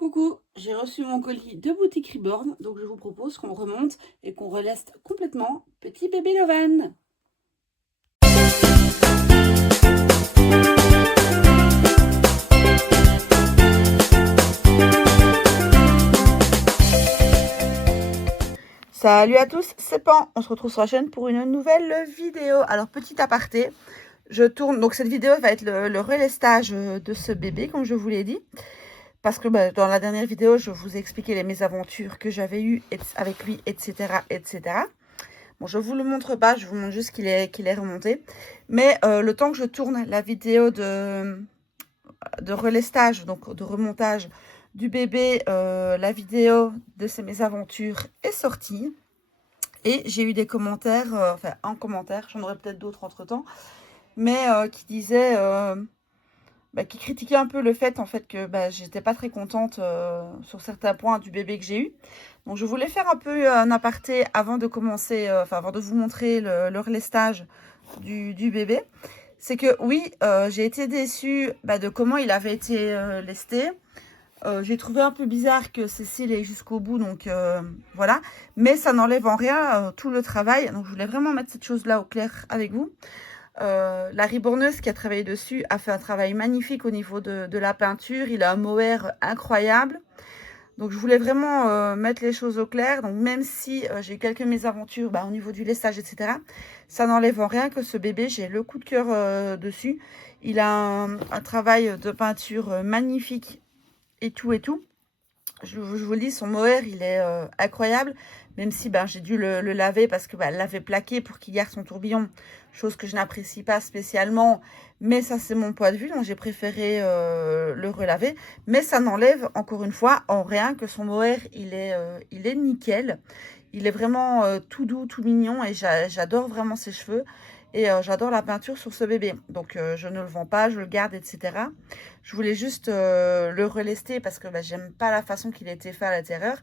Coucou, j'ai reçu mon colis de boutique Reborn, donc je vous propose qu'on remonte et qu'on releste complètement petit bébé Lovan. Salut à tous, c'est Pan, on se retrouve sur la chaîne pour une nouvelle vidéo. Alors petit aparté, je tourne, donc cette vidéo va être le relestage de ce bébé comme je vous l'ai dit. Parce que dans la dernière vidéo, je vous ai expliqué les mésaventures que j'avais eues avec lui, etc. etc. Bon, je vous le montre pas, je vous montre juste qu'il est remonté. Mais le temps que je tourne la vidéo de relestage, donc de remontage du bébé, la vidéo de ces mésaventures est sortie. Et j'ai eu des commentaires, enfin un commentaire, j'en aurais peut-être d'autres entre-temps, mais qui disaient, qui critiquaient un peu le fait en fait que j'étais pas très contente sur certains points du bébé que j'ai eu. Donc je voulais faire un peu un aparté avant de commencer, avant de vous montrer le relestage du bébé. C'est que oui, j'ai été déçue de comment il avait été lesté. J'ai trouvé un peu bizarre que Cécile ait jusqu'au bout, donc voilà. Mais ça n'enlève en rien tout le travail. Donc je voulais vraiment mettre cette chose-là au clair avec vous. La riborneuse qui a travaillé dessus a fait un travail magnifique au niveau de la peinture. Il a un mohair incroyable. Donc je voulais vraiment mettre les choses au clair. Donc même si j'ai eu quelques mésaventures au niveau du lessage, etc., ça n'enlève en rien que ce bébé, j'ai le coup de cœur dessus. Il a un travail de peinture magnifique et tout et tout. Je vous le dis, son mohair, il est incroyable. Même si j'ai dû le laver parce que elle l'avait plaqué pour qu'il garde son tourbillon. Chose que je n'apprécie pas spécialement. Mais ça, c'est mon point de vue. Donc, j'ai préféré le relaver. Mais ça n'enlève, encore une fois, en rien que son mohair, il est nickel. Il est vraiment tout doux, tout mignon. Et j'adore vraiment ses cheveux. Et j'adore la peinture sur ce bébé. Donc, je ne le vends pas, je le garde, etc. Je voulais juste le relester parce que j'aime pas la façon qu'il a été fait à l'intérieur.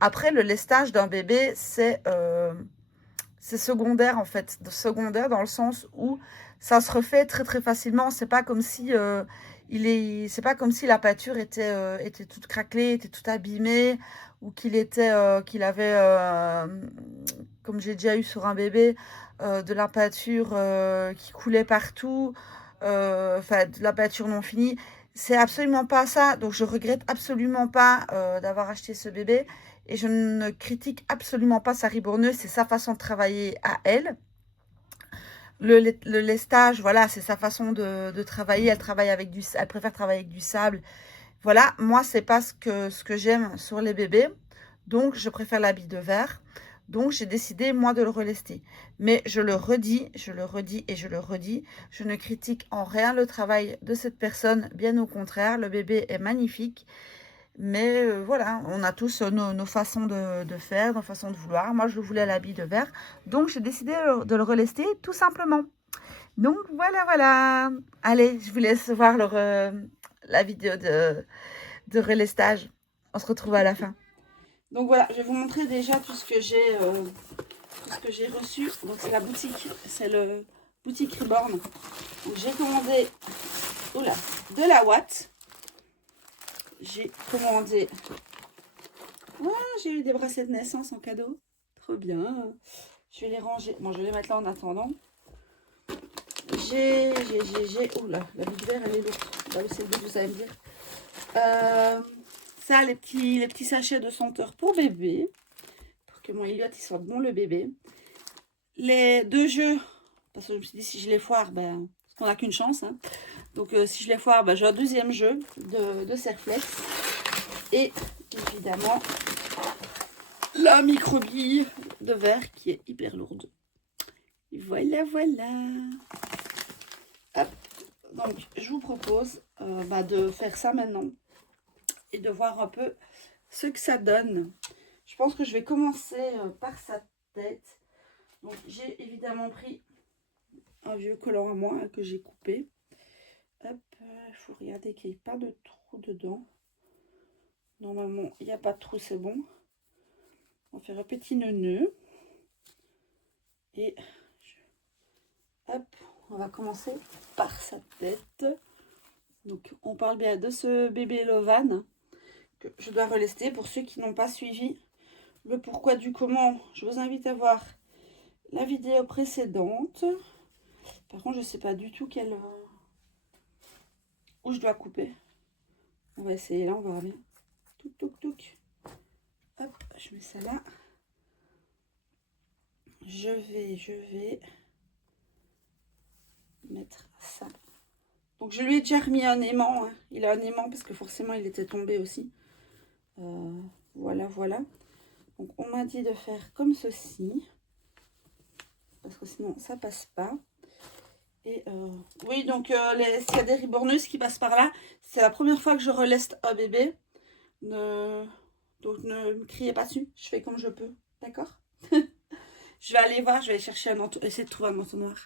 Après, le lestage d'un bébé, c'est secondaire en fait. Secondaire dans le sens où ça se refait très très facilement. C'est pas comme si c'est pas comme si la peinture était toute craquelée, était toute abîmée, ou qu'il avait comme j'ai déjà eu sur un bébé de la peinture qui coulait partout, de la peinture non finie. C'est absolument pas ça, donc je regrette absolument pas d'avoir acheté ce bébé. Et je ne critique absolument pas sa riborneuse, c'est sa façon de travailler à elle. Le lestage, voilà, c'est sa façon de travailler. Elle préfère travailler avec du sable. Voilà, moi, c'est pas ce que j'aime sur les bébés. Donc, je préfère l'habit de verre. Donc, j'ai décidé, moi, de le relester. Mais je le redis et je le redis. Je ne critique en rien le travail de cette personne. Bien au contraire, le bébé est magnifique. Mais voilà, on a tous nos façons de faire, nos façons de vouloir. Moi, je voulais l'habit de verre. Donc, j'ai décidé de le relester tout simplement. Donc, voilà, voilà. Allez, je vous laisse voir la vidéo de relestage. On se retrouve à la fin. Donc voilà, je vais vous montrer déjà tout ce que j'ai reçu. Donc c'est la boutique, c'est le boutique Reborn. Donc j'ai commandé de la Watt. J'ai commandé. J'ai eu des bracelets de naissance en cadeau. Trop bien. Je vais les ranger. Bon, je vais les mettre là en attendant. Oula, la vie de verre, elle est lourde. Là où c'est le but, vous allez me dire. Ça, les petits sachets de senteur pour bébé. Pour que mon Elliot, il sente bon le bébé. Les 2 jeux. Parce que je me suis dit, si je les foire, parce qu'on n'a qu'une chance. Hein. Donc, si je les foire, j'ai un deuxième jeu de Serflex. Et évidemment, la micro-bille de verre qui est hyper lourde. Et voilà, voilà. Hop. Donc, je vous propose de faire ça maintenant et de voir un peu ce que ça donne. Je pense que je vais commencer par sa tête. Donc, j'ai évidemment pris un vieux collant à moi hein, que j'ai coupé. Hop, il faut regarder qu'il n'y ait pas de trou dedans. Normalement, il n'y a pas de trou, c'est bon. On va faire un petit nœud. Et hop, on va commencer par sa tête. Donc, on parle bien de ce bébé Lovan que je dois relester. Pour ceux qui n'ont pas suivi le pourquoi du comment, je vous invite à voir la vidéo précédente. Par contre, je ne sais pas du tout où je dois couper. On va essayer là, on verra bien. Touc, touc, touc. Hop, je mets ça là. Je vais mettre ça. Donc je lui ai déjà remis un aimant. Hein. Il a un aimant parce que forcément il était tombé aussi. Voilà, voilà. Donc on m'a dit de faire comme ceci. Parce que sinon ça passe pas. Et oui, donc s'il y a des riborneuses qui passent par là, c'est la première fois que je releste un bébé. Donc ne me criez pas dessus. Je fais comme je peux. D'accord? Je vais aller voir, je vais chercher essayer de trouver un entonnoir.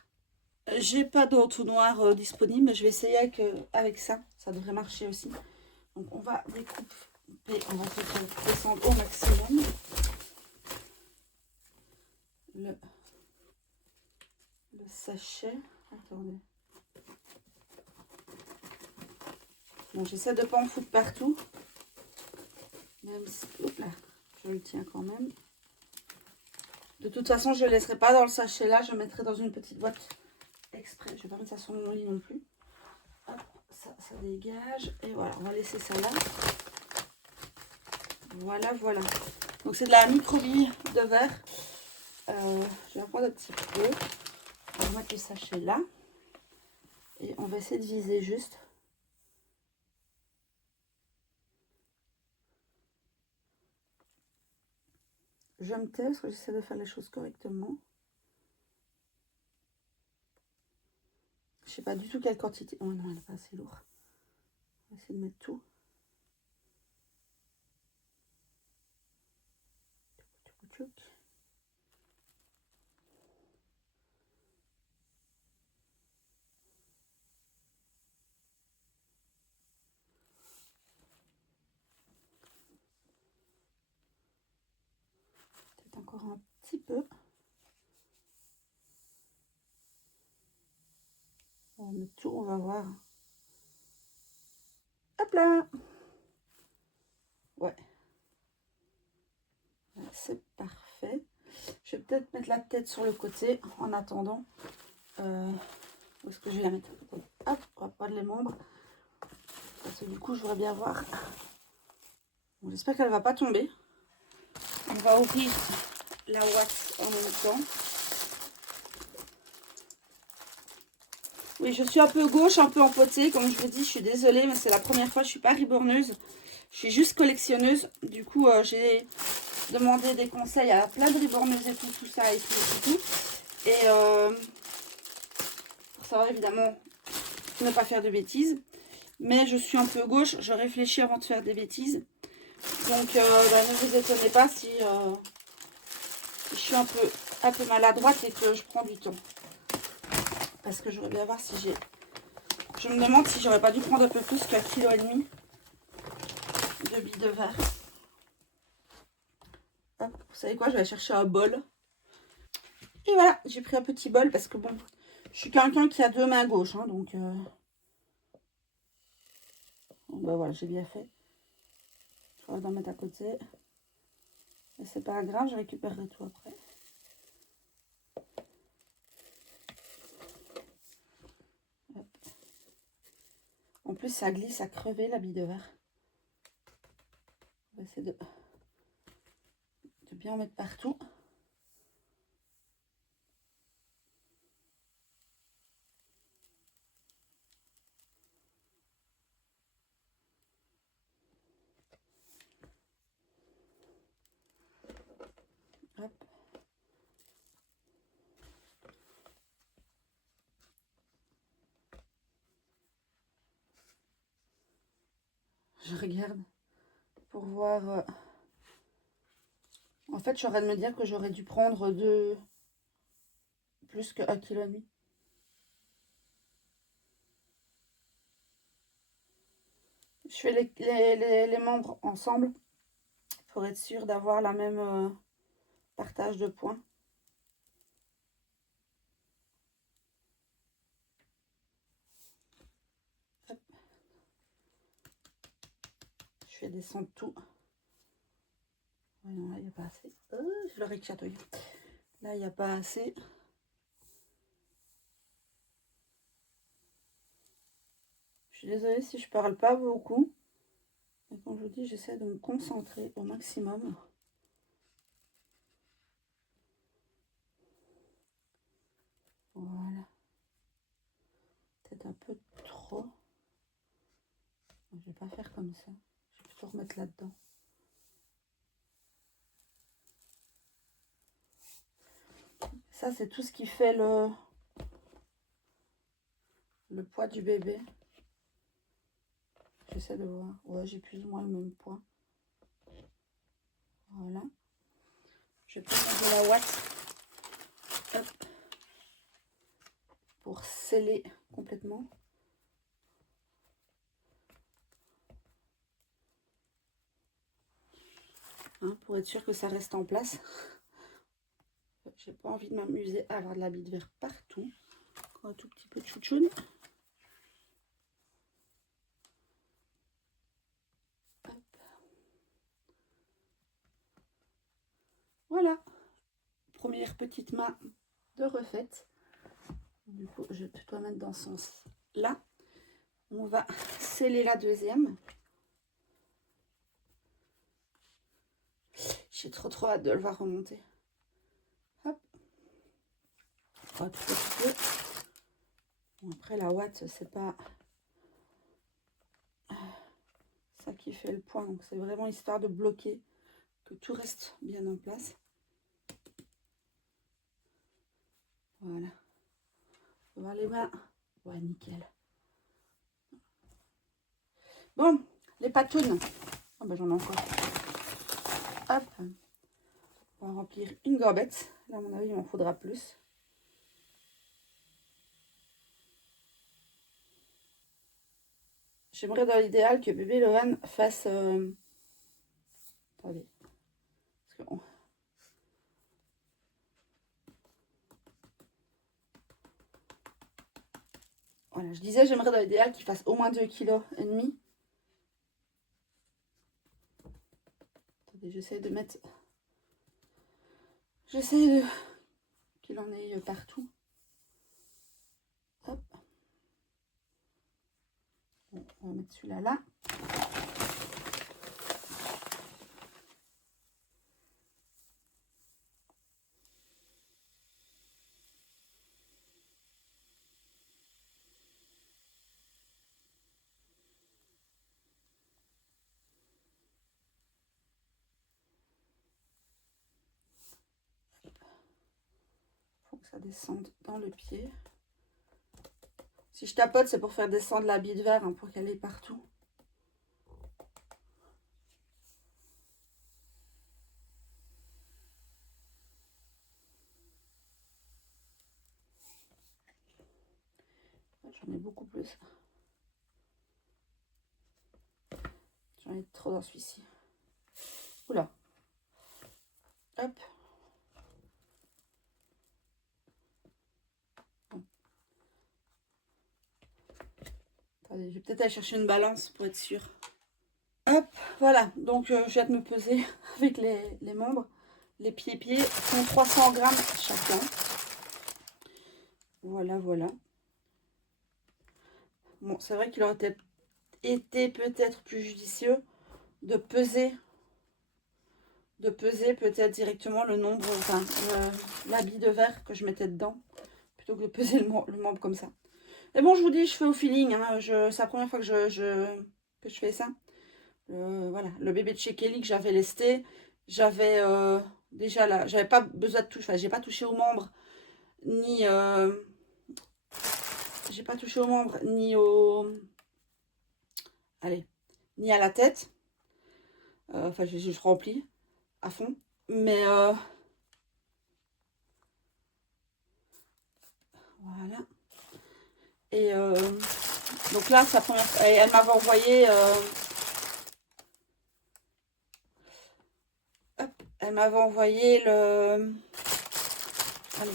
J'ai pas d'entonnoir disponible, mais je vais essayer avec ça. Ça devrait marcher aussi. Donc on va découper, on va faire descendre au maximum le sachet. Attendez. Bon, j'essaie de pas en foutre partout. Même si, hop là, je le tiens quand même. De toute façon, je ne le laisserai pas dans le sachet là. Je le mettrai dans une petite boîte exprès. Je ne vais pas mettre ça sur mon lit non plus. Hop, ça dégage. Et voilà, on va laisser ça là. Voilà, voilà. Donc, c'est de la microbille de verre. Je vais en prendre un petit peu. On va mettre le sachet là. Et on va essayer de viser juste. Je me tais parce que j'essaie de faire les choses correctement. Je sais pas du tout quelle quantité. Oh non, elle n'est pas assez lourde. On va essayer de mettre tout. Peut-être encore un petit peu. On va mettre tout, on va voir. Hop là! Ouais. C'est parfait. Je vais peut-être mettre la tête sur le côté en attendant. Où est-ce que je vais la mettre? Hop, on va pas les membres. Parce que du coup, je voudrais bien voir. Bon, j'espère qu'elle va pas tomber. On va ouvrir la wax en même temps. Oui, je suis un peu gauche, un peu empotée. Comme je vous dis, je suis désolée, mais c'est la première fois. Je suis pas riborneuse. Je suis juste collectionneuse. Du coup, j'ai demandé des conseils à plein de riborneuses et tout ça et tout. Et pour savoir évidemment ne pas faire de bêtises. Mais je suis un peu gauche. Je réfléchis avant de faire des bêtises. Donc, ne vous étonnez pas si je suis un peu maladroite et que je prends du temps. Parce que je voudrais bien voir si j'ai... Je me demande si j'aurais pas dû prendre un peu plus qu'1,5 kg de billes de verre. Hop, vous savez quoi, je vais chercher un bol. Et voilà, j'ai pris un petit bol parce que bon, je suis quelqu'un qui a 2 mains gauches. Hein, donc, bon, bah voilà, j'ai bien fait. Je vais en mettre à côté. Mais c'est pas grave, je récupérerai tout après. Hop. En plus, ça glisse à crever la bille de verre. On va essayer de bien en mettre partout. Hop. Je regarde pour voir. En fait, je suis en train de me dire que j'aurais dû prendre plus que 1,5 kg. Je fais les membres ensemble pour être sûr d'avoir la même partage de points. Je vais descendre tout. Non, là, il n'y a pas assez. Je l'aurais chatouillé. Là, il n'y a pas assez. Je suis désolée si je parle pas beaucoup. Mais comme je vous dis, j'essaie de me concentrer au maximum. Voilà. Peut-être un peu trop. Je vais pas faire comme ça. Je vais plutôt remettre là-dedans. Ça, c'est tout ce qui fait le poids du bébé. J'essaie de voir. Ouais, j'ai plus ou moins le même poids. Voilà. Je vais prendre de la ouate. Hop. Pour sceller complètement. Hein, pour être sûr que ça reste en place. J'ai pas envie de m'amuser à avoir de la bite verte partout. Encore un tout petit peu de chouchoune. Voilà. Première petite main de refaite. Du coup, je vais plutôt mettre dans ce sens là. On va sceller la deuxième. J'ai trop hâte de le voir remonter. Hop. Oh, tout petit peu. Bon, après la ouate, c'est pas ça qui fait le point. Donc c'est vraiment histoire de bloquer que tout reste bien en place. Voilà. On va voir les mains. Ouais, nickel. Bon, les patounes. Oh, ben, j'en ai encore. Hop. On va remplir une gorbette. Là, à mon avis, il m'en faudra plus. J'aimerais dans l'idéal que bébé Lohan fasse... Attendez. Parce que voilà, je disais, j'aimerais dans l'idéal qu'il fasse au moins 2,5 kg. Attendez, j'essaie de mettre... J'essaie de... qu'il en ait partout. Hop. Bon, on va mettre celui-là là. Faut que ça descende dans le pied. Si je tapote, c'est pour faire descendre la bille de verre, hein, pour qu'elle ait partout. J'en ai beaucoup plus. J'en ai trop dans celui-ci. Oula. Hop. Bon. Attendez, je vais peut-être aller chercher une balance pour être sûre. Hop, voilà. Donc, je viens de me peser avec les membres. Les pieds font 300 grammes chacun. Voilà, voilà. Bon, c'est vrai qu'il aurait été peut-être plus judicieux de peser peut-être directement le nombre, enfin, l'habit de verre que je mettais dedans, plutôt que de peser le membre comme ça. Mais bon, je vous dis, je fais au feeling, hein, c'est la première fois que je fais ça. Voilà, le bébé de chez Kelly que j'avais lesté, j'avais déjà là, j'avais pas besoin de toucher, enfin, j'ai pas touché aux membres, ni j'ai pas touché aux membres, ni au, allez, ni à la tête. Enfin, j'ai juste rempli à fond, mais voilà. Et donc là, sa première, elle m'avait envoyé, hop, elle m'avait envoyé le, allez,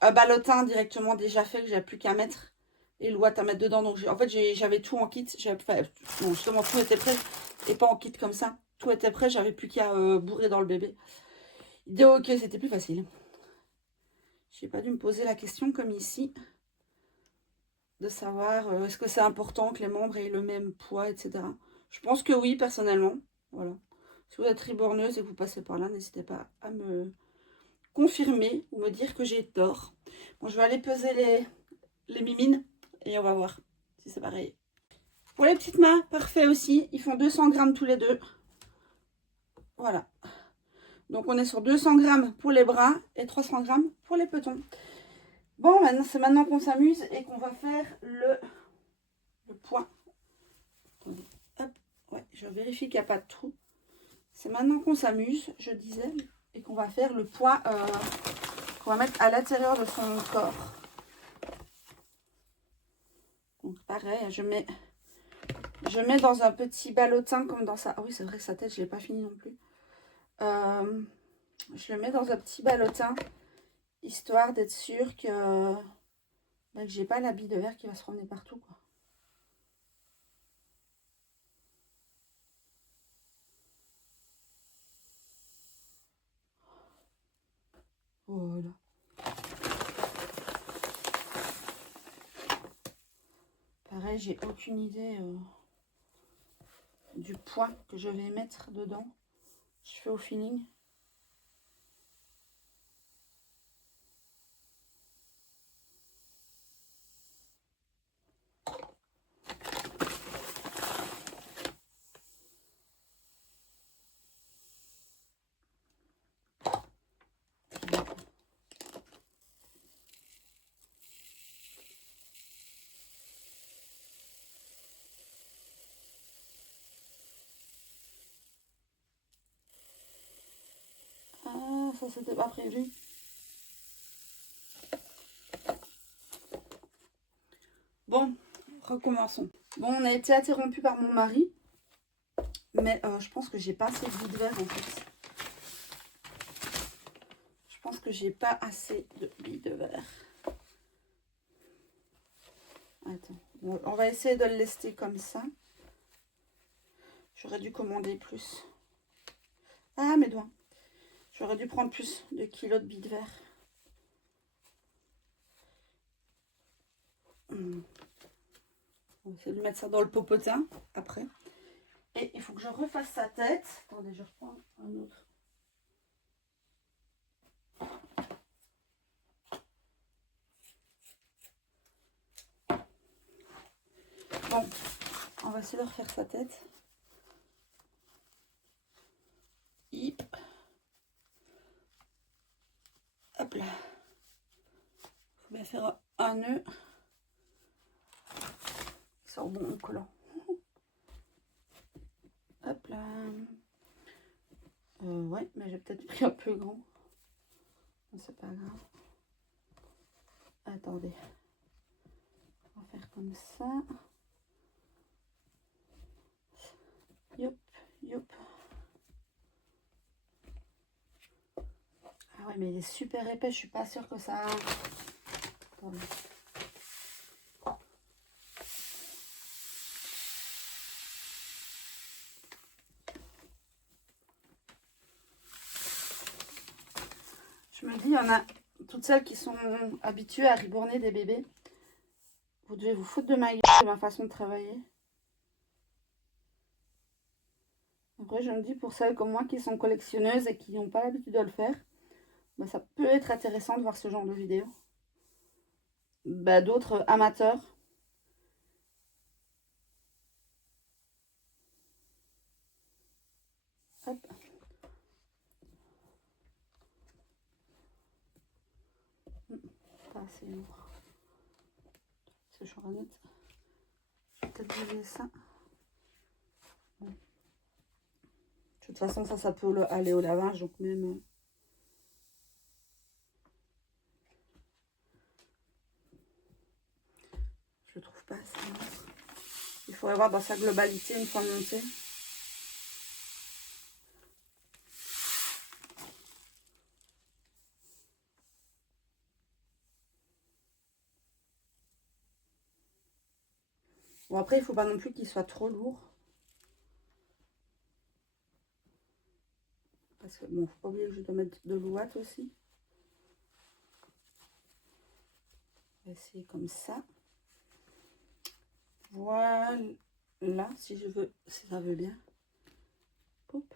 un ballotin directement déjà fait que j'avais plus qu'à mettre et l'ouate à mettre dedans. Donc en fait, j'avais tout en kit. Enfin, bon, justement, tout était prêt. et pas en kit comme ça. Tout était prêt, j'avais plus qu'à bourrer dans le bébé. Il dit ok, c'était plus facile. J'ai pas dû me poser la question comme ici, de savoir est-ce que c'est important que les membres aient le même poids, etc. Je pense que oui, personnellement. Voilà. Si vous êtes riborneuse et que vous passez par là, n'hésitez pas à me confirmer ou me dire que j'ai tort. Bon, je vais aller peser les mimines et on va voir si c'est pareil. Pour les petites mains, parfait aussi. Ils font 200 grammes tous les deux. Voilà. Donc on est sur 200 grammes pour les bras et 300 grammes pour les petons. Bon, maintenant c'est maintenant qu'on s'amuse et qu'on va faire le poids. Attendez, hop, ouais, je vérifie qu'il n'y a pas de trou. C'est maintenant qu'on s'amuse, je disais, et qu'on va faire le poids qu'on va mettre à l'intérieur de son corps. Donc pareil, je mets dans un petit ballotin comme dans ça. Ah oui, c'est vrai que sa tête, je ne l'ai pas fini non plus. Je le mets dans un petit ballotin, histoire d'être sûre que j'ai pas l'habit de verre qui va se promener partout, quoi. Voilà. Pareil, j'ai aucune idée du poids que je vais mettre dedans. Je fais au feeling. Ah, ça c'était pas prévu. Bon, recommençons. Bon, on a été interrompu par mon mari. Mais je pense que j'ai pas assez de billes de verre en fait. Je pense que j'ai pas assez de billes de verre. Attends, on va essayer de le lester comme ça. J'aurais dû commander plus. Ah, mes doigts. J'aurais dû prendre plus de kilos de billes de verre. On va essayer de mettre ça dans le popotin après. Et il faut que je refasse sa tête. Attendez, je reprends un autre. Bon, on va essayer de refaire sa tête. Hip. Hop là. Il faut bien faire un nœud. Il sort bon en collant. Hop là. Ouais, mais j'ai peut-être pris un peu grand. C'est pas grave. Attendez. On va faire comme ça. Yop, yop. Ah ouais, mais il est super épais. Je suis pas sûre que ça... Attendez. Je me dis, il y en a toutes celles qui sont habituées à riborner des bébés. Vous devez vous foutre de ma gueule, de ma façon de travailler. Après, je me dis, pour celles comme moi qui sont collectionneuses et qui n'ont pas l'habitude de le faire, bah, ça peut être intéressant de voir ce genre de vidéo. Bah, d'autres amateurs. Hop. Pas assez lourd. Ce charanette. Je vais peut-être bouger ça. Bon. De toute façon, ça peut aller au lavage, donc même... Je trouve pas assez lourd. Il faudrait voir dans sa globalité une fois monté. Bon, après, il faut pas non plus qu'il soit trop lourd. parce que bon, faut pas oublier que je dois mettre de l'ouate aussi. On va essayer comme ça. Voilà, si je veux, si ça veut bien. Hop,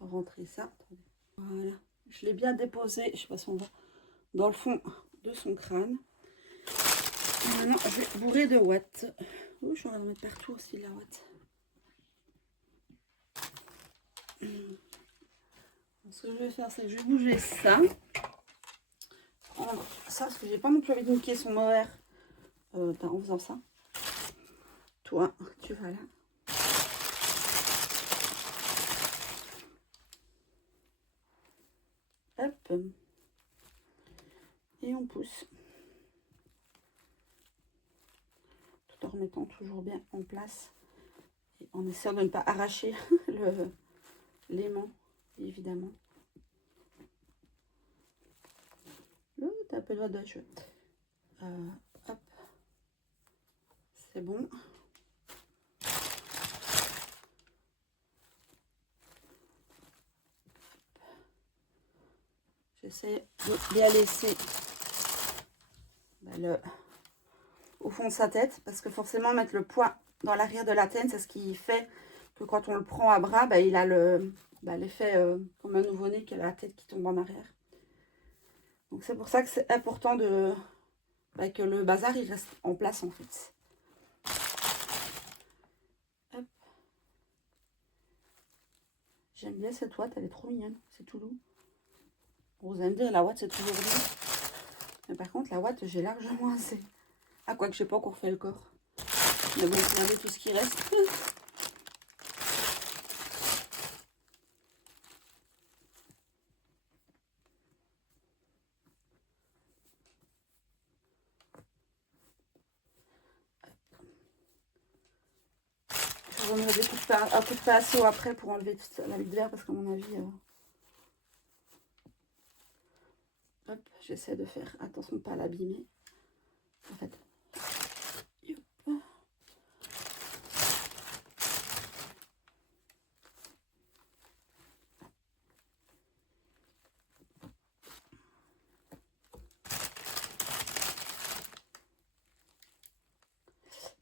on va rentrer ça. Voilà, je l'ai bien déposé, je sais pas si on va, dans le fond de son crâne. Et maintenant, je vais bourrer de ouate. Oh, je vais en mettre partout aussi la ouate. Ce que je vais faire, c'est que je vais bouger ça. Ça, parce que j'ai pas non plus envie de niquer son ovaire en faisant ça. Toi, tu vas là. Hop. Et on pousse. Tout en remettant toujours bien en place. Et en essayant de ne pas arracher l'aimant, évidemment. T'as un peu le doigt de jeu. Hop. C'est bon. J'essaie de bien laisser au fond de sa tête, parce que forcément mettre le poids dans l'arrière de la tête, c'est ce qui fait que quand on le prend à bras, il a l'effet comme un nouveau-né qui a la tête qui tombe en arrière. Donc c'est pour ça que c'est important que le bazar il reste en place en fait. J'aime bien cette ouate, elle est trop mignonne, c'est tout doux. Vous allez me dire, la ouate c'est toujours doux. Mais par contre, la ouate, j'ai largement assez. Ah, quoi que je n'ai pas encore fait le corps. Mais bon, regardez tout ce qui reste. Je remettrai un coup de pinceau après pour enlever toute la vie de verre parce qu'à mon avis... Hop, j'essaie de faire attention de ne pas l'abîmer. En fait. Hop.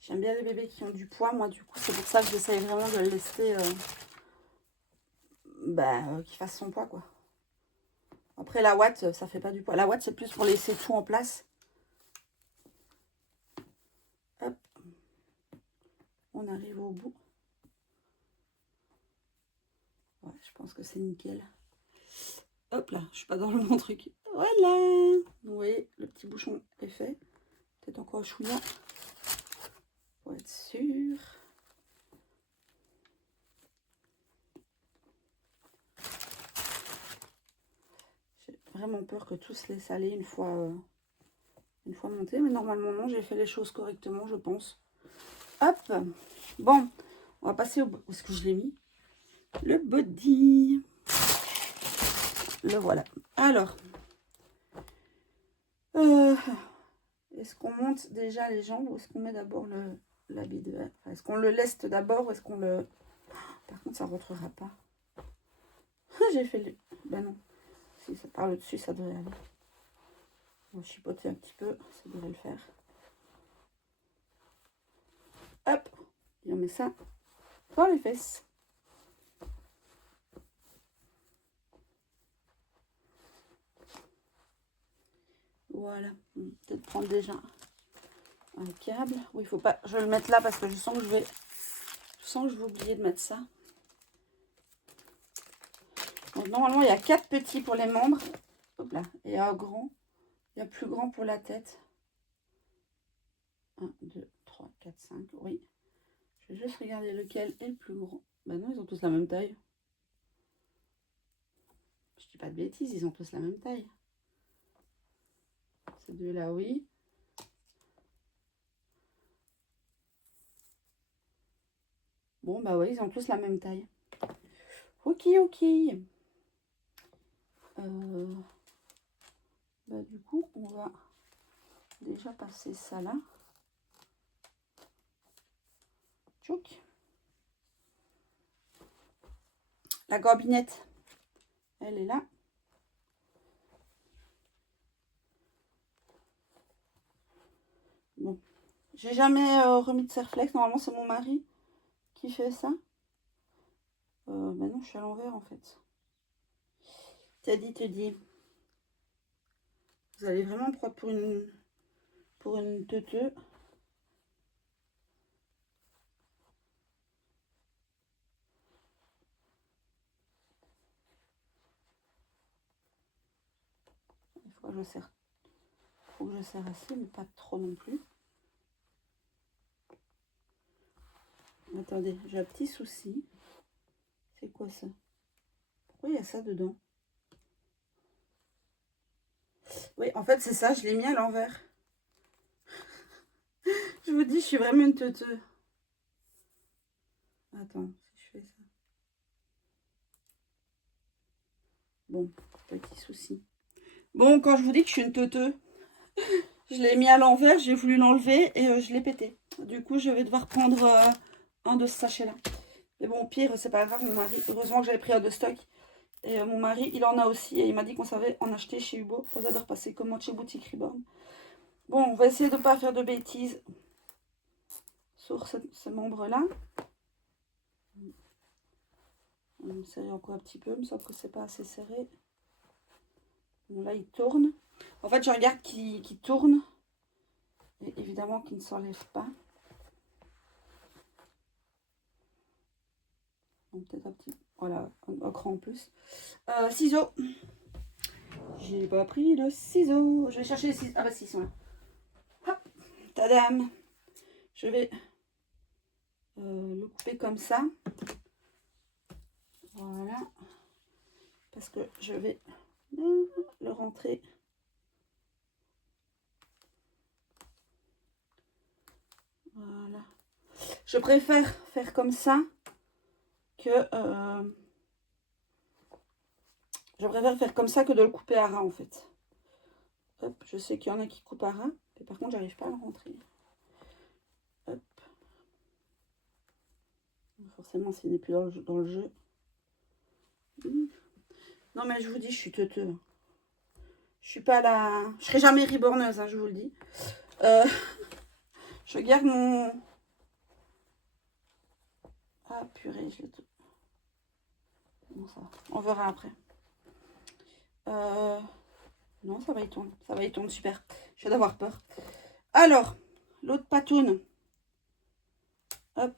J'aime bien les bébés qui ont du poids. Moi, du coup, c'est pour ça que j'essaye vraiment de le laisser... qu'il fasse son poids, quoi. Après, la ouate, ça fait pas du poids. La ouate, c'est plus pour laisser tout en place. Hop. On arrive au bout. Ouais, je pense que c'est nickel. Hop là, je suis pas dans le bon truc. Voilà. Vous voyez, le petit bouchon est fait. Peut-être encore un chouïa. Pour être sûr. J'ai vraiment peur que tout se laisse aller une fois monté. Mais normalement, non, j'ai fait les choses correctement, je pense. Hop. Bon, on va passer où est-ce que je l'ai mis? Le body. Le voilà. Alors, est-ce qu'on monte déjà les jambes ou est-ce qu'on met d'abord l'habit de verre? Est-ce qu'on le laisse d'abord ou est-ce qu'on le... Par contre, ça ne rentrera pas. J'ai fait le... Ben non. Si ça part dessus, ça devrait aller. On va chipoter un petit peu, ça devrait le faire. Hop. Et on met ça dans les fesses. Voilà. Peut-être prendre déjà un câble. Oui, il faut pas. Je vais le mettre là parce que je sens que je vais oublier de mettre ça. Donc normalement, il y a 4 petits pour les membres. Hop là. Et un grand. Il y a plus grand pour la tête. 1, 2, 3, 4, 5. Oui. Je vais juste regarder lequel est le plus grand. Ben non, ils ont tous la même taille. Je dis pas de bêtises, ils ont tous la même taille. Ces deux-là, oui. Bon, bah oui, ils ont tous la même taille. Ok, ok. Bah, du coup, on va déjà passer ça là. Tchouk. La gobinette. Elle est là. Bon. J'ai jamais remis de Serflex. Normalement, c'est mon mari qui fait ça. Ben non, je suis à l'envers en fait. T'as dit, te dit. Vous allez vraiment prendre pour une teuteux. Il faut que je serre. Faut que je serre assez, mais pas trop non plus. Attendez, j'ai un petit souci. C'est quoi ça? Pourquoi il y a ça dedans? Oui, en fait, c'est ça, je l'ai mis à l'envers. Je vous dis, je suis vraiment une teuteux. Attends, si je fais ça. Bon, petit souci. Bon, quand je vous dis que je suis une teuteux, je l'ai mis à l'envers, j'ai voulu l'enlever et je l'ai pété. Du coup, je vais devoir prendre un de ce sachet-là. Mais bon, au pire, c'est pas grave, mon mari, heureusement que j'avais pris un de stock. Et mon mari, il en a aussi et il m'a dit qu'on savait en acheter chez Hugo. Pas de repasser commande chez Boutique Reborn. Bon, on va essayer de ne pas faire de bêtises sur ce membre-là. On va me serrer encore un petit peu, il me semble que c'est pas assez serré. Bon, là, il tourne. En fait, je regarde qu'il tourne. Et évidemment qu'il ne s'enlève pas. Peut-être un petit... Voilà, un cran en plus. Ciseaux. J'ai pas pris le ciseau. Je vais chercher les ciseaux. Ah bah si, ils sont là. Hop, tadam. Je vais le couper comme ça. Voilà. Parce que je vais le rentrer. Voilà. Je préfère faire comme ça que... je préfère faire comme ça que de le couper à ras en fait. Hop, je sais qu'il y en a qui coupent à ras. Mais par contre, j'arrive pas à le rentrer. Hop. Forcément, s'il n'est plus dans le jeu. Non, mais je vous dis, je suis teuteux. Je suis pas là. Je serai jamais riborneuse, hein, je vous le dis. Je garde mon... Ah, purée, je l'ai tout... Bon, ça va. On verra après. Non, ça va, il tourne. Ça va, il tourne, super. Je vais d'avoir peur. Alors, l'autre patoune. Hop.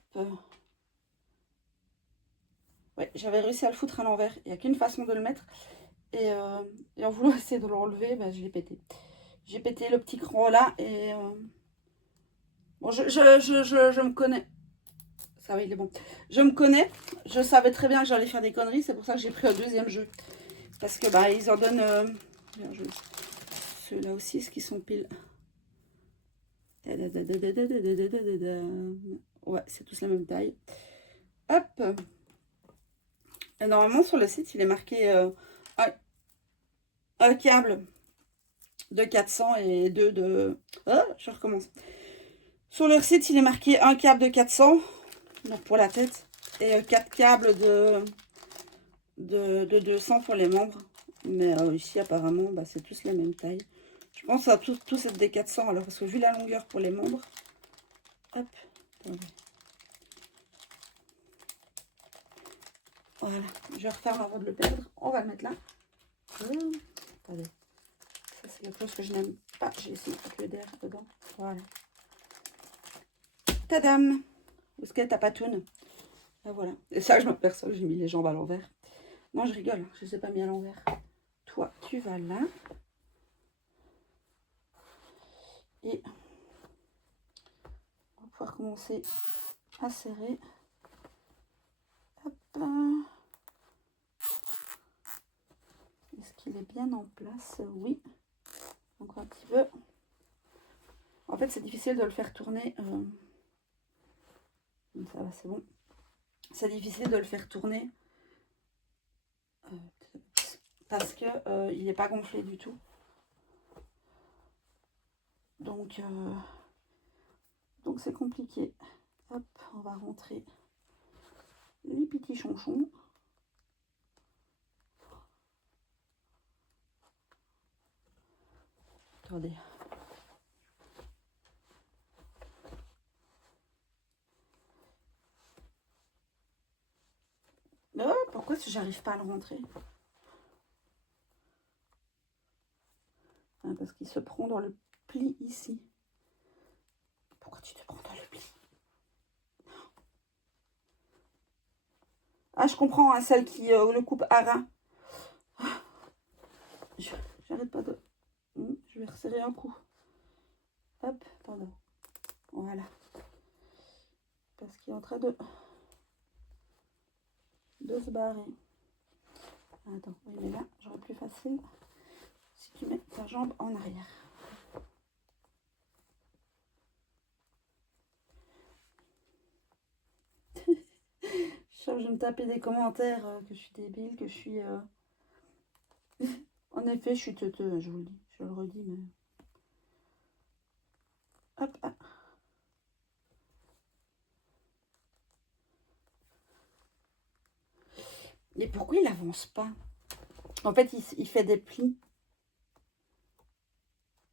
Ouais, j'avais réussi à le foutre à l'envers. Il n'y a qu'une façon de le mettre. Et en voulant essayer de l'enlever, bah, je l'ai pété. J'ai pété le petit cran là. Et bon, je me connais. Ça va, il est bon. Je me connais. Je savais très bien que j'allais faire des conneries. C'est pour ça que j'ai pris un deuxième jeu. Parce que bah, ils en donnent... Ceux-là aussi, est-ce qu'ils sont pile... Ouais, c'est tous la même taille. Hop. Et normalement, sur le site, il est marqué un câble de 400 et deux de... Oh, je recommence. Sur leur site, il est marqué un câble de 400, donc pour la tête, et 4 câbles de 200 pour les membres. Mais ici, apparemment, bah, c'est tous la même taille. Je pense que ça va tous être des 400, alors, parce que vu la longueur pour les membres... Hop, attendez. Voilà, je referme avant de le perdre. On va le mettre là. Attendez. Ça, c'est quelque chose que je n'aime pas. J'ai essayé de mettre le derrière dedans. Voilà. Tadam! Où est-ce qu'elle ta patoune? Ah, voilà. Et ça, je m'aperçois que j'ai mis les jambes à l'envers. Non, je rigole. Je ne les ai pas mis à l'envers. Toi, tu vas là. Et on va pouvoir commencer à serrer. Hop. Est-ce qu'il est bien en place? Oui. Encore un petit peu. En fait, c'est difficile de le faire tourner. Ça va, c'est bon. C'est difficile de le faire tourner. Parce que il n'est pas gonflé du tout. Donc c'est compliqué. Hop, on va rentrer les petits chonchons. attendez. Oh, pourquoi j'arrive pas à le rentrer? Ah, parce qu'il se prend dans le pli ici. Pourquoi tu te prends dans le pli? Ah, je comprends, hein, celle qui le coupe à ras. J'arrête pas de... Je vais resserrer un coup. Hop, pardon. Voilà. Parce qu'il est en train de se barrer. Attends, oui, mais là, j'aurais plus facile si tu mets ta jambe en arrière. Je vais me taper des commentaires que je suis débile, que je suis... En effet, je suis teuteux, je vous le dis. Je le redis, mais... Hop, hop. Et pourquoi il avance pas? En fait, il fait des plis.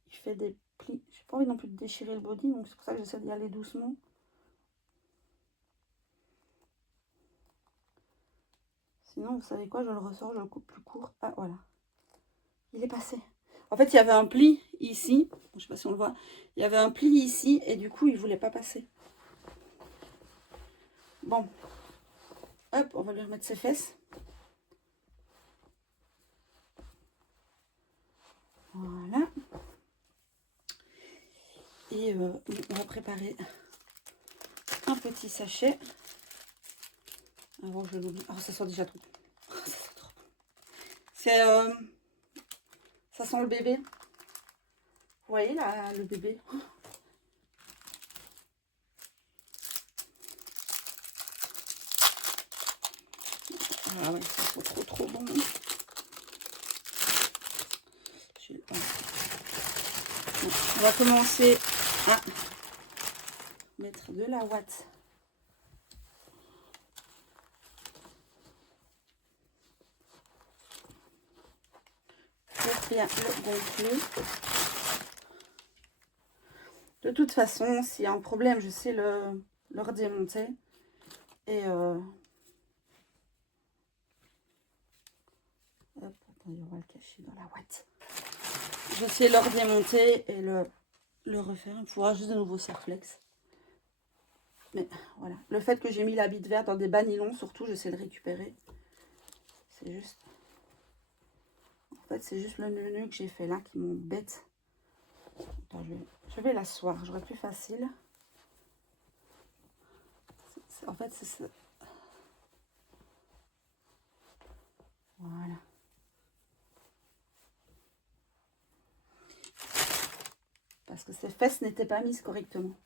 Il fait des plis. J'ai pas envie non plus de déchirer le body, donc c'est pour ça que j'essaie d'y aller doucement. Sinon, vous savez quoi? Je le ressors, je le coupe plus court. Ah, voilà. Il est passé. En fait, il y avait un pli ici. Je sais pas si on le voit. Il y avait un pli ici et du coup, il voulait pas passer. Bon. Hop, on va lui remettre ses fesses. Voilà. Et on va préparer un petit sachet. Avant que je l'oublie. Oh, ça sent déjà trop. Oh, ça sent trop. C'est... ça sent le bébé. Vous voyez là, le bébé. Ah ouais, ça sent trop bon. On va commencer à mettre de la ouate. Pour bien le gonfler. De toute façon, s'il y a un problème, je sais le redémonter. Et hop, attendez, on va le cacher dans la ouate. Je sais le redémonter et le refaire. Il faudra juste de nouveaux serflex. Mais voilà, le fait que j'ai mis la bite verte dans des bas nylon, surtout, j'essaie de récupérer. C'est juste... En fait, c'est juste le nœud que j'ai fait là qui m'embête. Attends, je vais l'asseoir, j'aurai plus facile. En fait, c'est ça. Voilà. Parce que ces fesses n'étaient pas mises correctement.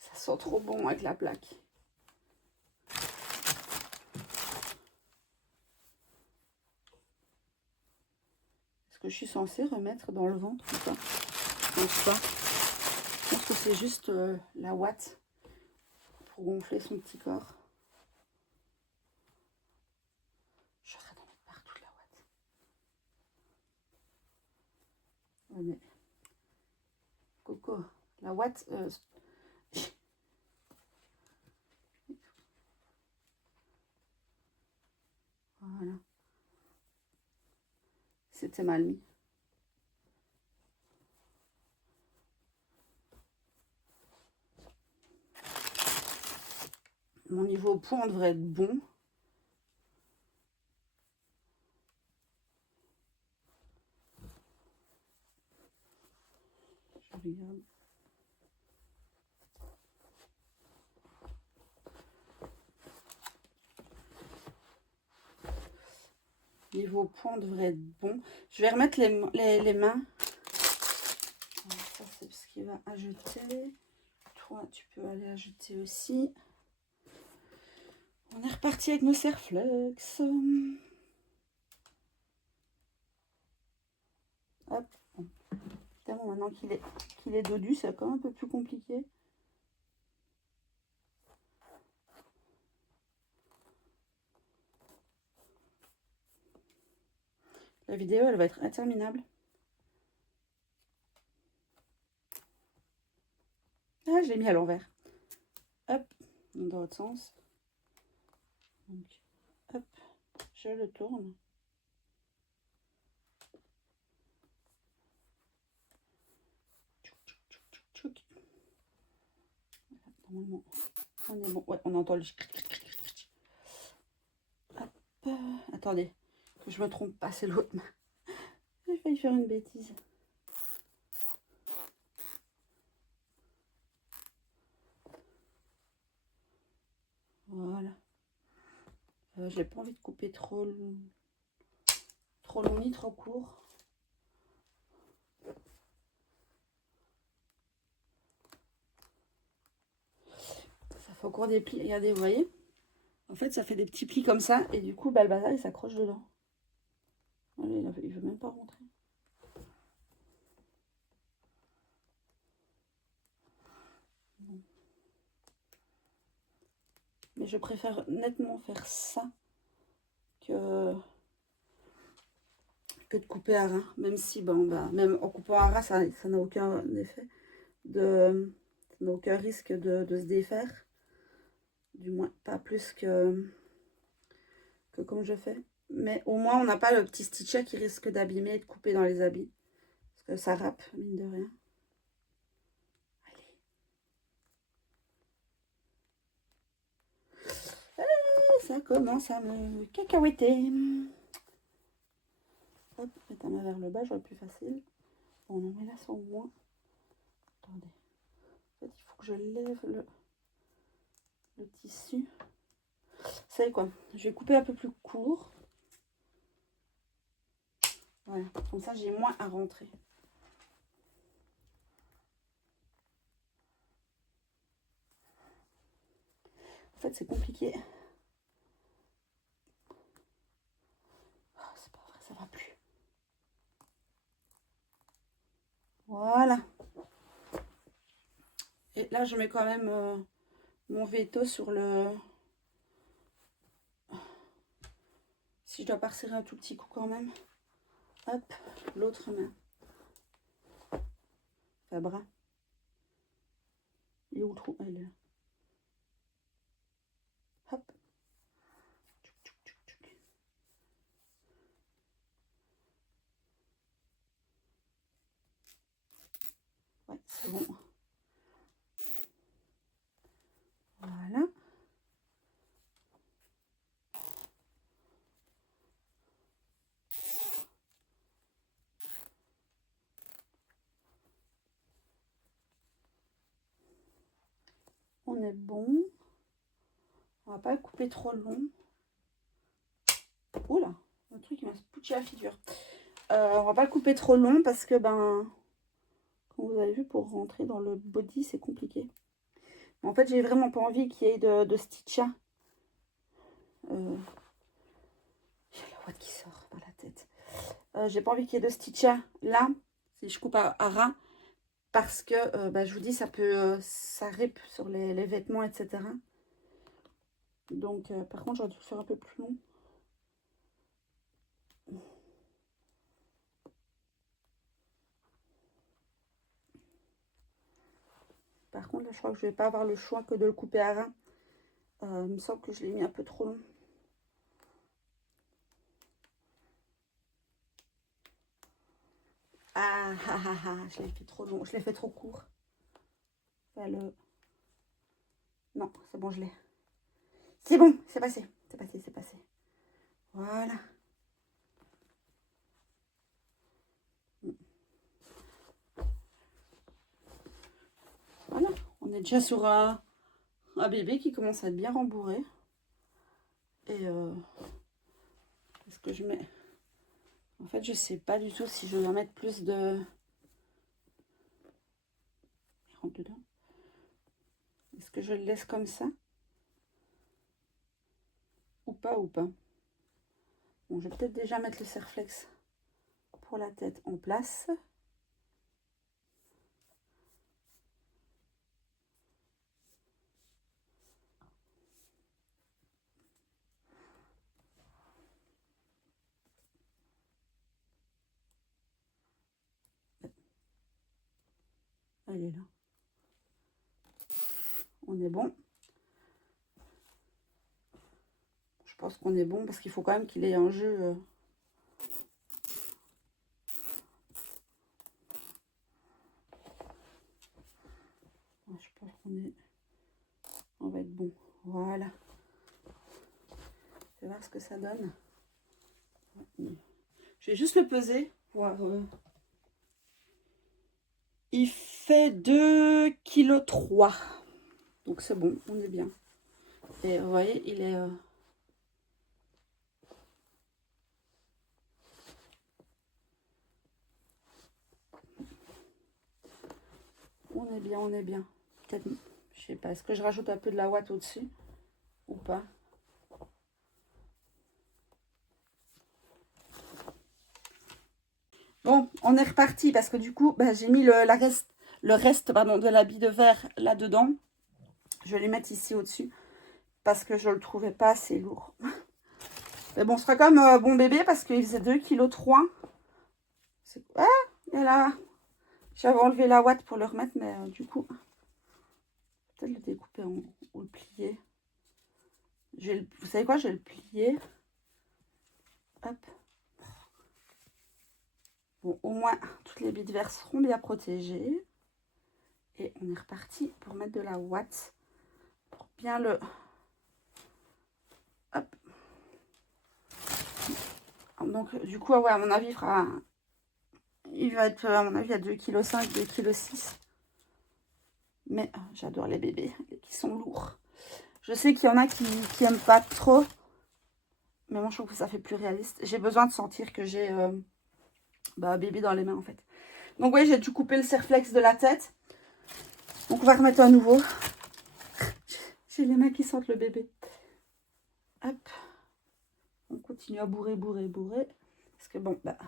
Ça sent trop bon avec la plaque. Est-ce que je suis censée remettre dans le ventre ou pas? Je pense pas. Je pense que c'est juste la ouate pour gonfler son petit corps. Je vais d'en mettre partout de la ouate. Ouais, mais... Coco, la ouate... Voilà. C'était mal mis. Mon niveau point devrait être bon. Je regarde. Niveau point devrait être bon. Je vais remettre les mains. Ça, c'est ce qu'il va ajouter. Toi, tu peux aller ajouter aussi. On est reparti avec nos serflex. Hop. Évidemment, maintenant qu'il est dodu, c'est quand même un peu plus compliqué. La vidéo, elle va être interminable. Ah, je l'ai mis à l'envers. Hop, dans l'autre sens. Donc, hop, je le tourne. Normalement, on est bon. Ouais, on entend le... Hop, attendez, que je me trompe pas, c'est l'autre. J'ai failli faire une bêtise. Voilà. J'ai pas envie de couper trop long ni trop court. Ça fait encore des plis. Regardez, vous voyez? En fait, ça fait des petits plis comme ça. Et du coup, bah, le bazar, il s'accroche dedans. Allez, il veut même pas rentrer. Bon. Mais je préfère nettement faire ça que de couper à ras. Même si, bon, bah, même en coupant à ras, ça n'a aucun effet. Ça n'a aucun risque de se défaire. Du moins, pas plus que comme je fais. Mais au moins, on n'a pas le petit stitch qui risque d'abîmer et de couper dans les habits. Parce que ça râpe, mine de rien. Allez. Ça commence à me cacahuéter. Hop, mettre ma vers le bas, j'aurais plus facile. Bon, non, mais là, c'est au moins. Attendez. En fait, il faut que je lève le tissu. Vous savez quoi? Je vais couper un peu plus court. Voilà, comme ça, j'ai moins à rentrer. En fait, c'est compliqué. Oh, c'est pas vrai, ça va plus. Voilà. Et là, je mets quand même mon veto sur le... Si je dois pas resserrer un tout petit coup quand même. Hop, l'autre main. Enfin, bras. Il est où le trou? Ah, il est là. Hop. Ouais, c'est bon. Voilà. On est bon. On va pas le couper trop long. Oula, le truc il m'a spouché la figure. On va pas le couper trop long parce que, ben, comme vous avez vu, pour rentrer dans le body, c'est compliqué. En fait, j'ai vraiment pas envie qu'il y ait de stitcha. Il y a la ouate qui sort par la tête. J'ai pas envie qu'il y ait de stitcha là, si je coupe à ras. Parce que, bah, je vous dis, ça peut, ça rip sur les vêtements, etc. Donc, par contre, j'aurais dû le faire un peu plus long. Par contre, là, je crois que je vais pas avoir le choix que de le couper à ras. Il me semble que je l'ai mis un peu trop long. Ah, ah, ah, ah, je l'ai fait trop long, je l'ai fait trop court. Enfin, non, c'est bon, je l'ai. C'est bon, c'est passé, c'est passé, c'est passé. Voilà. Voilà, on est déjà sur un bébé qui commence à être bien rembourré. Et est-ce que je mets... En fait, je sais pas du tout si je dois mettre plus de... Il rentre dedans. Est-ce que je le laisse comme ça? Ou pas, ou pas? Bon, je vais peut-être déjà mettre le serre-flex pour la tête en place. il est là. On est bon. Je pense qu'on est bon parce qu'il faut quand même qu'il ait un jeu. Je pense on va être bon. Voilà. Je vais voir ce que ça donne. Je vais juste le peser. Voir. Il fait 2,3 kg. Donc c'est bon, on est bien. Et vous voyez, il est... On est bien, on est bien. Peut-être, je sais pas, est-ce que je rajoute un peu de la ouate au-dessus ou pas? Bon, on est reparti parce que du coup, bah, j'ai mis le reste pardon, de l'habit de verre là-dedans. Je vais les mettre ici au-dessus parce que je le trouvais pas assez lourd. Mais bon, ce sera comme bon bébé parce qu'il faisait 2,3 kg. Ah, et là, j'avais enlevé la ouate pour le remettre, mais du coup, peut-être le découper ou le plier. Vous savez quoi, je vais le plier. Hop. Bon, au moins, toutes les billes de verre seront bien protégées. Et on est reparti pour mettre de la ouate. Pour bien le... Hop. Donc, du coup, ouais, à mon avis, il va être, à mon avis, à 2,5 kg, 2,6 kg. Mais j'adore les bébés qui sont lourds. Je sais qu'il y en a qui n'aiment pas trop. Mais moi, je trouve que ça fait plus réaliste. J'ai besoin de sentir que j'ai bébé dans les mains, en fait. Donc, oui, j'ai dû couper le serflex de la tête. Donc, on va remettre un nouveau. J'ai les mains qui sentent le bébé. Hop. On continue à bourrer, bourrer, bourrer. Parce que bon, bah...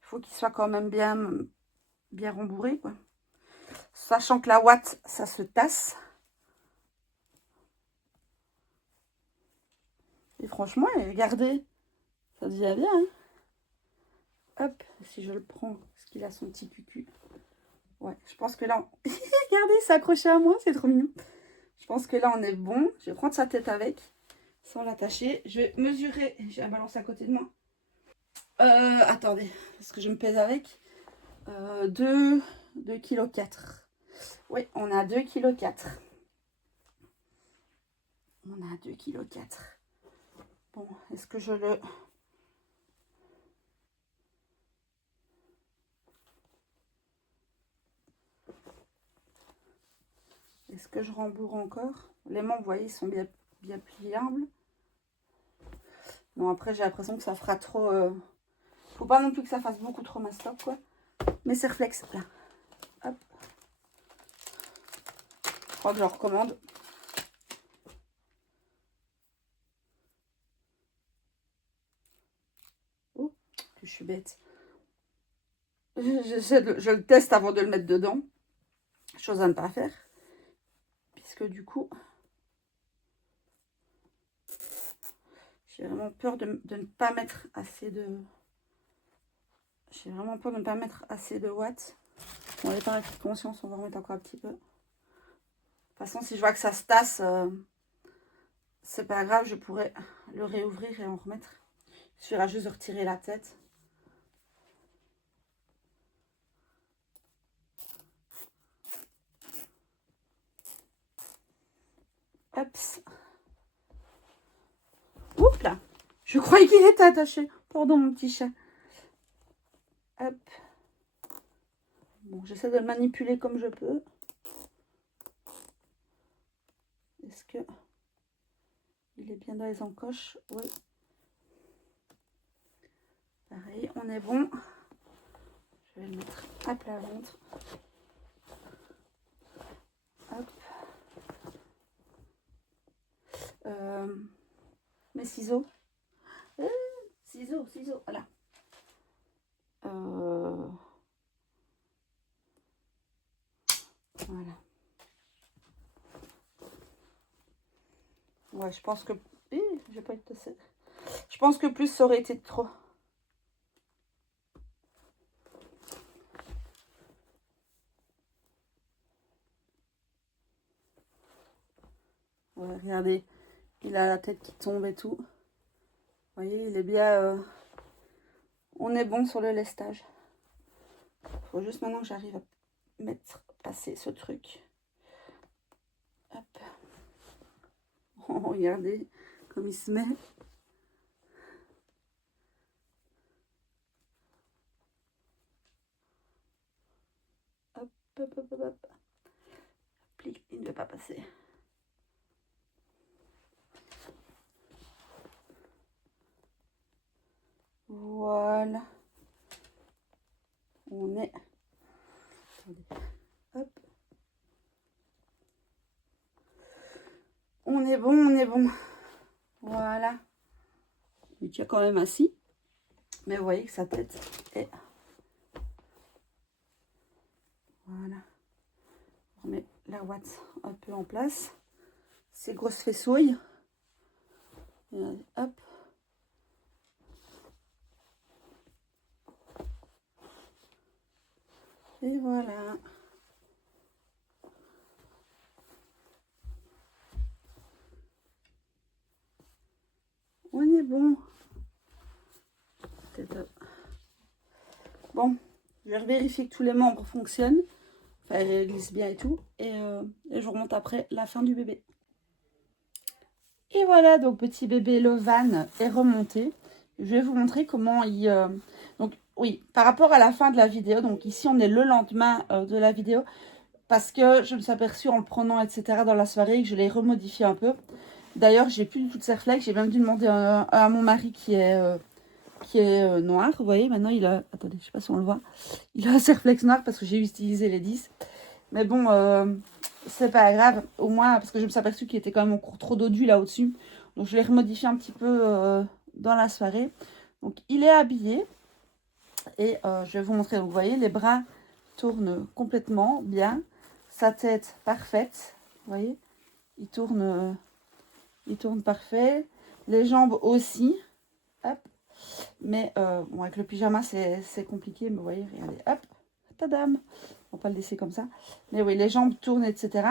il faut qu'il soit quand même bien rembourré, quoi. Sachant que la ouate, ça se tasse. Et franchement, regardez, ça devient bien, hein. Hop, si je le prends, parce qu'il a son petit cucu. Ouais, je pense que là... Regardez, c'est accroché à moi, c'est trop mignon. Je pense que là, on est bon. Je vais prendre sa tête avec, sans l'attacher. Je vais mesurer. J'ai un balance à côté de moi. Attendez, parce que je me pèse avec. 2,4 kg. Oui, on a 2,4 kg. On a 2,4 kg. Bon, est-ce que je le... Est-ce que je rembourre encore? Les mains, vous voyez, ils sont bien pliables. Non, après, j'ai l'impression que ça fera trop... Faut pas non plus que ça fasse beaucoup trop mastoc, quoi. Mais c'est réflexe, là. Hop. Je crois que je recommande. Oh, je suis bête. Je le teste avant de le mettre dedans. Chose à ne pas faire. Puisque du coup... J'ai vraiment peur de ne pas mettre assez de... J'ai vraiment peur de ne pas mettre assez de watts. Bon, allez, par acquis de conscience, on va remettre encore un petit peu. De toute façon, si je vois que ça se tasse, c'est pas grave, je pourrais le réouvrir et en remettre. Il suffira juste de retirer la tête. Hop. Oups là. Je croyais qu'il était attaché. Pardon, mon petit chat. Hop. Bon, j'essaie de le manipuler comme je peux. Est-ce que il est bien dans les encoches? Oui. Pareil, on est bon. Je vais le mettre à plat ventre. Hop. Mes ciseaux. Ciseaux, voilà. Voilà. Ouais, je pense que... je vais pas être tossée. Je pense que plus ça aurait été trop. Ouais, regardez, il a la tête qui tombe et tout. Vous voyez, il est bien... On est bon sur le lestage. Il faut juste maintenant que j'arrive à passer ce truc. Hop. Oh, regardez comme il se met. Hop, hop, hop, hop, hop. Il ne veut pas passer. Voilà. On est... Hop. On est bon, on est bon. Voilà. Il tient quand même assis. Mais vous voyez que sa tête est... Voilà. On remet la ouate un peu en place. Ses grosses faissouilles. Hop. Et voilà. On est bon. Bon, je vais vérifier que tous les membres fonctionnent. Enfin, ils glissent bien et tout. Et je vous remonte après la fin du bébé. Et voilà, donc petit bébé Levan est remonté. Je vais vous montrer comment il... Donc oui, par rapport à la fin de la vidéo, donc ici on est le lendemain de la vidéo. Parce que je me suis aperçue en le prenant, etc. dans la soirée, que je l'ai remodifié un peu. D'ailleurs, j'ai plus du tout de serre-flex. J'ai même dû demander à mon mari qui est noir. Vous voyez, maintenant il a... Attendez, je sais pas si on le voit. Il a un serre-flex noir parce que j'ai utilisé les 10. Mais bon, c'est pas grave. Au moins, parce que je me suis aperçue qu'il était quand même encore trop d'eau d'huile là au-dessus. Donc je l'ai remodifié un petit peu dans la soirée. Donc il est habillé. Et je vais vous montrer. Donc vous voyez, les bras tournent complètement bien. Sa tête parfaite. Vous voyez, il tourne parfait. Les jambes aussi. Hop. Mais bon, avec le pyjama, c'est compliqué. Mais vous voyez, regardez. Hop. Tadam. On va pas le laisser comme ça. Mais oui, les jambes tournent, etc.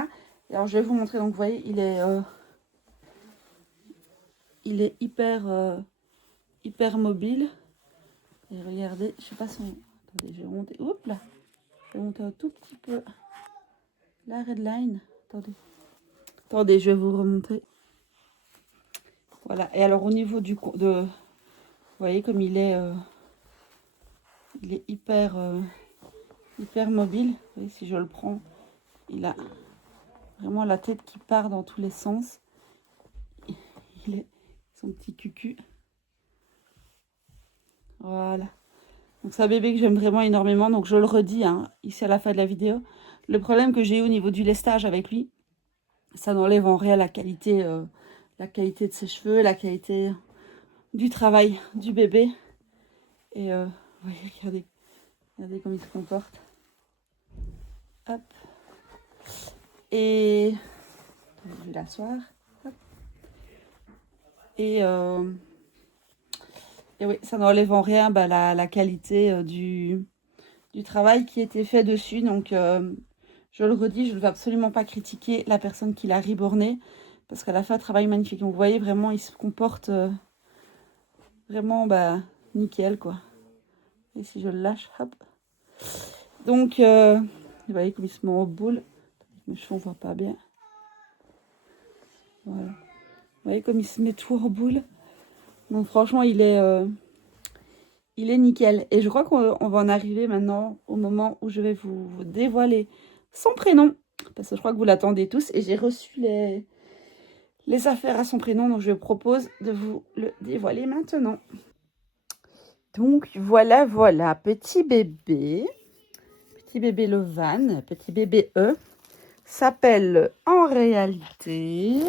Et alors, je vais vous montrer. Donc, vous voyez, il est hyper mobile. Et regardez, je sais pas si on... Attendez, je vais remonter. Oups là. Je vais monter un tout petit peu la redline. Attendez, je vais vous remonter. Voilà. Et alors, au niveau vous voyez comme il est hyper mobile. Vous voyez, si je le prends, il a vraiment la tête qui part dans tous les sens. Il est son petit cucu. Voilà. Donc c'est un bébé que j'aime vraiment énormément. Donc je le redis hein, ici à la fin de la vidéo. Le problème que j'ai eu au niveau du lestage avec lui, ça n'enlève en rien la qualité de ses cheveux, la qualité du travail du bébé. Et vous voyez, regardez comme il se comporte. Hop. Et je vais l'asseoir. Et oui, ça n'enlève en rien la qualité du travail qui était fait dessus. Donc, je le redis, je ne veux absolument pas critiquer la personne qui l'a reborné. Parce qu'elle a fait un travail magnifique. Donc, vous voyez, vraiment, il se comporte vraiment nickel, quoi. Et si je le lâche, hop. Donc, vous voyez comme il se met en boule. Mes cheveux, on voit pas bien. Voilà. Vous voyez comme il se met tout en boule. Donc, franchement, il est nickel. Et je crois qu'on va en arriver maintenant au moment où je vais vous dévoiler son prénom. Parce que je crois que vous l'attendez tous. Et j'ai reçu les affaires à son prénom. Donc, je vous propose de vous le dévoiler maintenant. Donc, voilà. Petit bébé Levan, petit bébé E, s'appelle en réalité...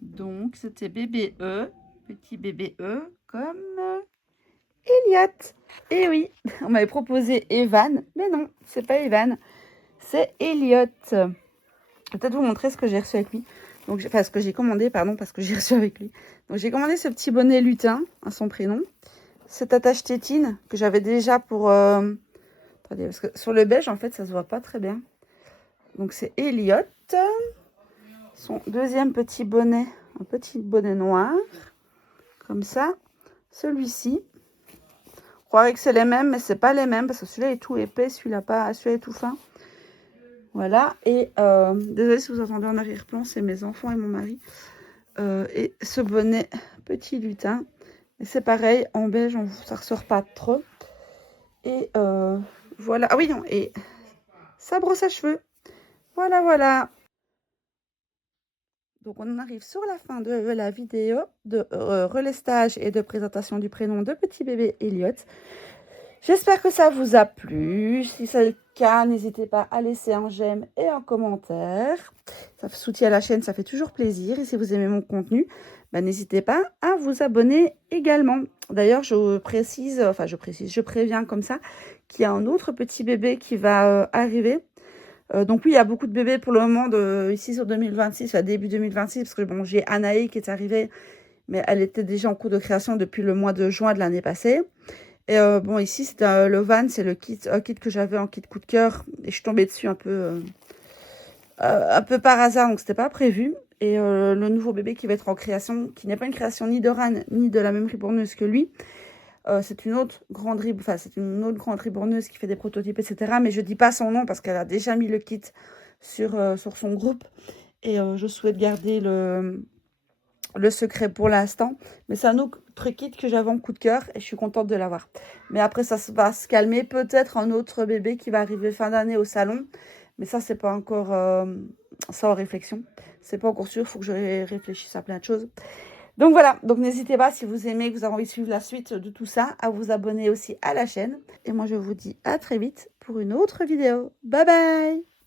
Donc, c'était bébé E, petit bébé E, comme... Elliot. Et oui, on m'avait proposé Evan, mais non, c'est pas Evan, c'est Elliot. Je vais peut-être vous montrer ce que j'ai reçu avec lui. Donc, enfin, ce que j'ai commandé, pardon, parce que j'ai reçu avec lui. Donc, j'ai commandé ce petit bonnet lutin, à son prénom. Cette attache tétine que j'avais déjà pour... Attendez, parce que sur le beige, en fait, ça se voit pas très bien. Donc, c'est Elliot. son deuxième petit bonnet, un petit bonnet noir, comme ça. Celui-ci, on croirait que c'est les mêmes, mais c'est pas les mêmes parce que celui-là est tout épais, celui-là pas, celui-là est tout fin. Voilà, et désolée si vous entendez en arrière-plan, c'est mes enfants et mon mari. Et ce bonnet petit lutin, et c'est pareil, en beige, ça ressort pas trop. Et voilà, ah oui, non, et sa brosse à cheveux. Voilà, voilà. Donc on en arrive sur la fin de la vidéo de relestage et de présentation du prénom de petit bébé Elliot. J'espère que ça vous a plu. Si c'est le cas, n'hésitez pas à laisser un j'aime et un commentaire. Ça soutient la chaîne, ça fait toujours plaisir. Et si vous aimez mon contenu, n'hésitez pas à vous abonner également. D'ailleurs, je préviens comme ça qu'il y a un autre petit bébé qui va arriver. Donc oui, il y a beaucoup de bébés pour le moment ici sur 2026, début 2026, parce que bon, j'ai Anaï qui est arrivée, mais elle était déjà en cours de création depuis le mois de juin de l'année passée. Et bon, ici, c'est le van, c'est le kit que j'avais en kit coup de cœur. Et je suis tombée dessus un peu par hasard, donc c'était pas prévu. Et le nouveau bébé qui va être en création, qui n'est pas une création ni de Ran, ni de la même riborneuse que lui. C'est une autre grande riborneuse qui fait des prototypes, etc. Mais je dis pas son nom parce qu'elle a déjà mis le kit sur son groupe. Et je souhaite garder le secret pour l'instant, mais c'est un autre kit que j'avais en coup de cœur et je suis contente de l'avoir. Mais après ça va se calmer, peut-être un autre bébé qui va arriver fin d'année au salon, mais ça c'est pas encore ça en réflexion, c'est pas encore sûr, il faut que je réfléchisse à plein de choses. Donc voilà, donc n'hésitez pas si vous aimez, que vous avez envie de suivre la suite de tout ça, à vous abonner aussi à la chaîne. Et moi je vous dis à très vite pour une autre vidéo. Bye bye.